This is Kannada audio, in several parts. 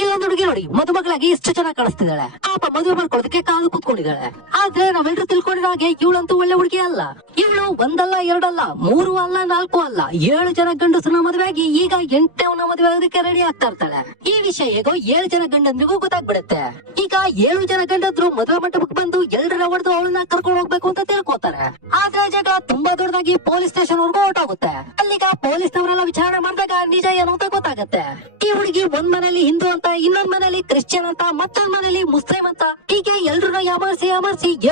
ಇಲ್ಲೊಂದು ಹುಡುಗಿ ನೋಡಿ ಮದುಮಗಳಾಗಿ ಎಷ್ಟು ಚೆನ್ನಾಗಿ ಕಾಣಿಸ್ತಿದ್ದಾಳೆ. ಪಾಪ ಮದುವೆ ಮಾಡ್ಕೊಳ್ಳೋದಕ್ಕೆ ಕಾಲು ಕೂತ್ಕೊಂಡಿದ್ದಾಳೆ. ಆದ್ರೆ ನಾವೆಲ್ಲರೂ ತಿಳ್ಕೊಂಡಿರೋ ಹಾಗೆ ಇವಳಂತೂ ಒಳ್ಳೆ ಹುಡುಗಿ ಅಲ್ಲ. ಇವಳು ಒಂದಲ್ಲ ಎರಡಲ್ಲ 3 ಅಲ್ಲ 4 ಅಲ್ಲ 7 ಜನ ಗಂಡಸನ ಮದುವೆ ಆಗಿ ಈಗ 8ನೇ ಮದುವೆ ಆಗೋದಕ್ಕೆ ರೆಡಿ ಆಗ್ತಾ ಇರ್ತಾಳೆ. ಈ ವಿಷಯ ಹೇಗೋ 7 ಜನ ಗಂಡಂದ್ರಿಗೂ ಗೊತ್ತಾಗ್ಬಿಡುತ್ತೆ. ಈಗ 7 ಜನ ಗಂಡಂದ್ರು ಮದುವೆ ಮಂಟಪಕ್ಕೆ ಬಂದು ಎಲ್ಲರನ್ನ ಹೊಡೆದು ಅವಳನ್ನ ಕರ್ಕೊಂಡು ಹೋಗ್ಬೇಕು ಅಂತ ತಿಳ್ಕೊತಾರೆ. ಆದ್ರೆ ಜಗಳ ತುಂಬಾ ದೊಡ್ಡದಾಗಿ ಪೊಲೀಸ್ ಸ್ಟೇಷನ್ ವರ್ಗೂ ಹೊರಟೋಗುತ್ತೆ. ಅಲ್ಲಿಗ ಪೊಲೀಸ್ನವರೆಲ್ಲ ವಿಚಾರಣೆ ಮಾಡಿದಾಗ ನಿಜ ಏನು ಅಂತ ಗೊತ್ತಾಗತ್ತೆ. ಈ ಹುಡುಗಿ ಒಂದ್ ಮನೇಲಿ ಹಿಂದೂ ಅಂತ, ಇನ್ನೊಂದ್ ಮನೇಲಿ ಕ್ರಿಶ್ಚಿಯನ್ ಅಂತ, ಮತ್ತೊಂದ್ ಮನೇಲಿ ಮುಸ್ಲಿಂ ಅಂತ, ಹೀಗೆ ಎಲ್ರನ್ನ ಯಾಮಾರಿಸಿ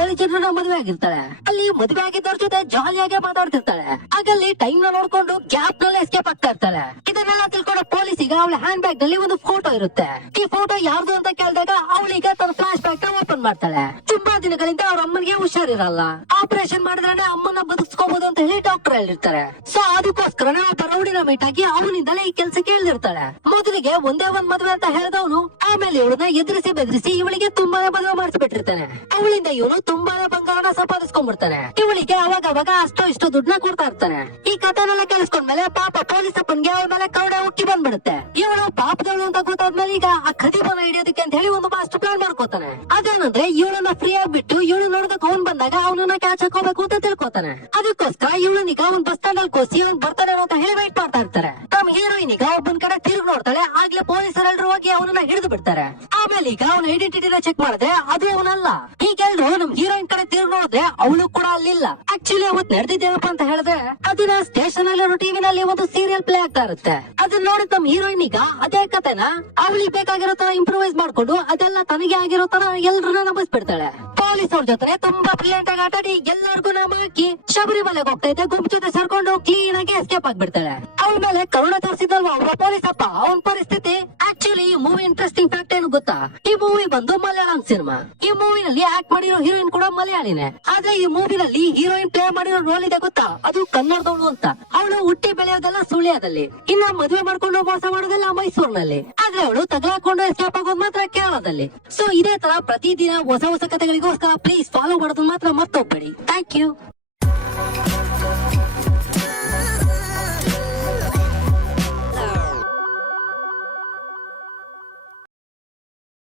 7 ಜನರನ್ನ ಮದುವೆ ಆಗಿರ್ತಾಳೆ. ಅಲ್ಲಿ ಮದುವೆ ಆಗಿದ್ದವ್ರ ಜೊತೆ ಜಾಲಿಯಾಗಿ ಮಾತಾಡ್ತಿರ್ತಾಳೆ. ಆಗಲ್ಲಿ ಟೈಮ್ ನ ನೋಡ್ಕೊಂಡು ಗ್ಯಾಪ್ ನಲ್ಲಿ ಎಸ್ಕೇಪ್ ಆಗ್ತಾ ಇರ್ತಾಳೆ. ಇದನ್ನೆಲ್ಲ ತಿಳ್ಕೊಂಡು ಪೊಲೀಸಿಗೆ ಅವಳ ಹ್ಯಾಂಡ್ ಬ್ಯಾಗ್ ನಲ್ಲಿ ಒಂದು ಫೋಟೋ ಇರುತ್ತೆ. ಈ ಫೋಟೋ ಯಾರ್ದು ಅಂತ ಕೇಳಿದಾಗ ಅವಳಿಗೆ ತನ್ನ ಫ್ಲಾಶ್ ಬ್ಯಾಗ್ ನ ಓಪನ್ ಮಾಡ್ತಾಳೆ. ತುಂಬಾ ದಿನಗಳಿಂದ ಅವ್ರ ಅಮ್ಮನಿಗೆ ಹುಷಾರಿರಲ್ಲ. ಆಪರೇಷನ್ ಮಾಡಿದ್ರೆ ಅಮ್ಮನ ಬದುಕಿಸ್ಕೋಬಹುದು ಅಂತ ಹೇಳಿ ಡಾಕ್ಟರ್ ಹೇಳಿರ್ತಾರೆ. ಸೊ ಅದಕ್ಕೋಸ್ಕರನೇ ಒಬ್ಬ ರೌಡಿನ ಮೀಟ್ ಆಗಿ ಅವನಿಂದಲೇ ಈ ಕೆಲ್ಸಕ್ಕೆ ಹೇಳಿರ್ತಾಳೆ. ಮೊದಲಿಗೆ ಒಂದೇ ಒಂದ್ ಮದುವೆ ಅಂತ ಹೇಳಿದವನು ಆಮೇಲೆ ಇವಳನ್ನ ಎದುರಿಸಿ ಬೆದರಿಸಿ ಇವಳಿಗೆ ತುಂಬಾನೇ ಮದುವೆ ಮಾಡಿಸ್ಬಿಟ್ಟಿರ್ತಾನೆ. ಅವಳಿಂದ ಇವನು ತುಂಬಾನೇ ಬಂಗಾರನ ಸಂಪಾದಿಸ್ಕೊಂಡ್ಬಿಡ್ತಾನೆ. ಇವಳಿಗೆ ಅವಾಗ ಅಷ್ಟೋ ಇಷ್ಟೋ ದುಡ್ಡನ್ನ ಕೊಡ್ತಾ ಇರ್ತಾನೆ. ಈ ಕಥೆನೆಲ್ಲ ಕೇಳಿಸ್ಕೊಂಡ್ಮೇಲೆ ಪಾಪ ಪೊಲೀಸ್ ಅಪ್ಪನ್ಗೆ ಅವಳ ಮೇಲೆ ಕವಡೆ ಉಕ್ಕಿ ಬಂದ್ಬಿಡುತ್ತೆ. ಇವಳು ಪಾಪದವಳು ಅಂತ ಗೊತ್ತಾದ್ಮೇಲೆ ಈಗ ಆ ಖದೀಬನ ಹಿಡಿಯೋದಕ್ಕೆ ಅಂತ ಹೇಳಿ ಒಂದು ಮಾಸ್ಟರ್ ಪ್ಲಾನ್ ಮಾಡ್ಕೋತಾನೆ. ಅದೇನಂದ್ರೆ ಇವಳನ್ನ ಫ್ರೀ ಆಗ್ಬಿಟ್ಟು ಇವಳು ನೋಡೋದಕ್ಕೆ ಅವನ್ ಬಂದಾಗ ಅವನನ್ನ ಕ್ಯಾಚ್ ಹಾಕೋಬೇಕು ಅಂತ ತಿಳ್ಕೊತಾನೆ. ಅದಕ್ಕೋಸ್ಕರ ಇವಳನ್ನೀಗ ಅವ್ನ್ ಬಸ್ ಸ್ಟ್ಯಾಂಡ್ ಅಲ್ಲಿ ಕೋಸಿ ಅವ್ನ್ ಬರ್ತಾನೆ ಅಂತ ಹೇಳಿ ವೈಟ್ ಮಾಡ್ತಾ ಇರ್ತಾರೆ. ನಮ್ ಹೀರೋಯಿನ್ ಈಗ ಒಬ್ಬನ್ ಕಡೆ ತಿರುಗಿ ನೋಡ್ತಾಳೆ. ಆಗ್ಲೇ ಪೊಲೀಸರೆಲ್ಲರೂ ಹೋಗಿ ಅವನನ್ನ ಹಿಡಿದು ಬಿಡ್ತಾರೆ. ಆಮೇಲೆ ಈಗ ಅವನ ಐಡೆಂಟಿಟಿನ ಚೆಕ್ ಮಾಡಿದ್ರೆ ಅದು ಅವನಲ್ಲ. ಈಗೆಲ್ರು ನಮ್ ಹೀರೋಯಿನ್ ಕಡೆ ತಿರುಗಿ ನೋಡಿದ್ರೆ ಅವಳು ಕೂಡ ಅಲ್ಲಿಲ್ಲ. ಆಕ್ಚುಲಿ ಅವತ್ ನಡೆದಿದ್ದೇನಪ್ಪ ಅಂತ ಹೇಳಿದ್ರೆ ಅದನ್ನ ಸ್ಟೇಷನ್ ಅಲ್ಲಿ ಟಿವಿನಲ್ಲಿ ಒಂದು ಸೀರಿಯಲ್ ಪ್ಲೇ ಆಗ್ತಾ ಇರುತ್ತೆ. ಅದನ್ನ ನೋಡಿ ನಮ್ ಹೀರೋಯಿನ್ ಈಗ ಅದೇ ಕತೆನ ಅವಳಿಗೆ ಬೇಕಾಗಿರೋ ತರ ಇಂಪ್ರೂವೈಸ್ ಮಾಡ್ಕೊಂಡು ಅದೆಲ್ಲ ತನಗೆ ಆಗಿರೋ ತರ ಎಲ್ರನ್ನ ನಂಬಿಸ್ಬಿಡ್ತಾಳೆ. ಪೊಲೀಸ್ ಅವ್ರ ಜೊತೆ ತುಂಬಾ ಬ್ರಿಲಿಯಂಟ್ ಆಗಿ ಆಟಾಡಿ ಎಲ್ಲರಿಗೂ ನಾಮ ಹಾಕಿ ಶಬರಿಮಲೆಗೆ ಹೋಗ್ತಾ ಇದ್ದ ಗುಂಪು ಜೊತೆ ಸರ್ಕೊಂಡು ಕ್ಲೀನ್ ಆಗಿ ಎಸ್ಕೇಪ್ ಆಗ್ಬಿಡ್ತಾಳೆ. ಅವಳ ಮೇಲೆ ಕರುಣ ತೋರಿಸಿದಲ್ವಾ ಒಬ್ಬ ಪೊಲೀಸ್ ಅಪ್ಪ, ಅವನ್ ಪರಿಸ್ಥಿತಿ. ಆಕ್ಚುಲಿ ಈ ಮೂವಿ ಇಂಟ್ರೆಸ್ಟಿಂಗ್ ಫ್ಯಾಕ್ಟ್ ಏನು ಗೊತ್ತಾ? ಈ ಮೂವಿ ಬಂದು ಮಲಯಾಳಂ ಸಿನಿಮಾ. ಈ ಮೂವಿನಲ್ಲಿ ಆಕ್ಟ್ ಮಾಡಿರೋ ಹೀರೋಯಿನ್ ಕೂಡ ಮಲಯಾಳಿನೇ. ಆದ್ರೆ ಈ ಮೂವಿನಲ್ಲಿ ಹೀರೋಯಿನ್ ಪ್ಲೇ ಮಾಡಿರೋ ರೋಲ್ ಇದೆ ಗೊತ್ತಾ? ಅದು ಕನ್ನಡದವಳು ಅಂತ. ಅವಳು ಹುಟ್ಟಿ ಬೆಳೆಯೋದೆಲ್ಲ ಸುಳ್ಯದಲ್ಲಿ, ಇನ್ನ ಮದುವೆ ಮಾಡ್ಕೊಂಡು ಮೋಸ ಮಾಡೋದೆಲ್ಲ ಮೈಸೂರಿನಲ್ಲಿ. ಆದ್ರೆ ಅವಳು ತಗಲಾಕೊಂಡು ಎಸ್ಕೇಪ್ ಆಗೋದು ಮಾತ್ರ ಕೇರಳದಲ್ಲಿ. ಸೊ ಇದೇ ತರ ಪ್ರತಿದಿನ ಹೊಸ ಕಥೆಗಳಿಗೋಸ್ಕರ ಪ್ಲೀಸ್ ಫಾಲೋ ಮಾಡೋದು ಮಾತ್ರ ಮರ್ತೋಗ್ಬೇಡಿ. Thank you.